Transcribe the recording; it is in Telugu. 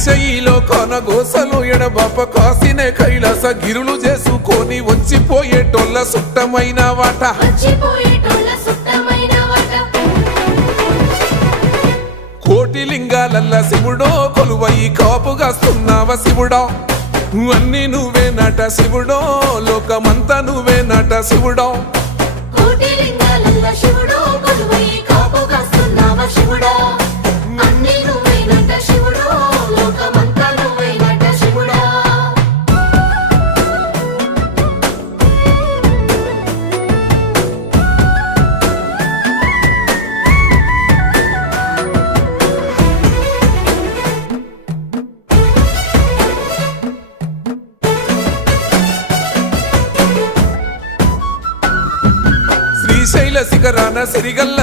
శ్రీశైలో కొనగోసలు ఎడబాప కాసినే కైలాస గిరులు చేసుకొని వచ్చిపోయేటోళ్ళ సుట్టమైన వాట కోటి లింగాలల్ల శివుడో కొలువయి కాపుగాస్తున్నావ శివుడా అన్ని నువ్వే నట శివుడో లోకమంతా నువ్వే నట శివుడో శ్రీశైల శిఖరాన సిరిగల్ల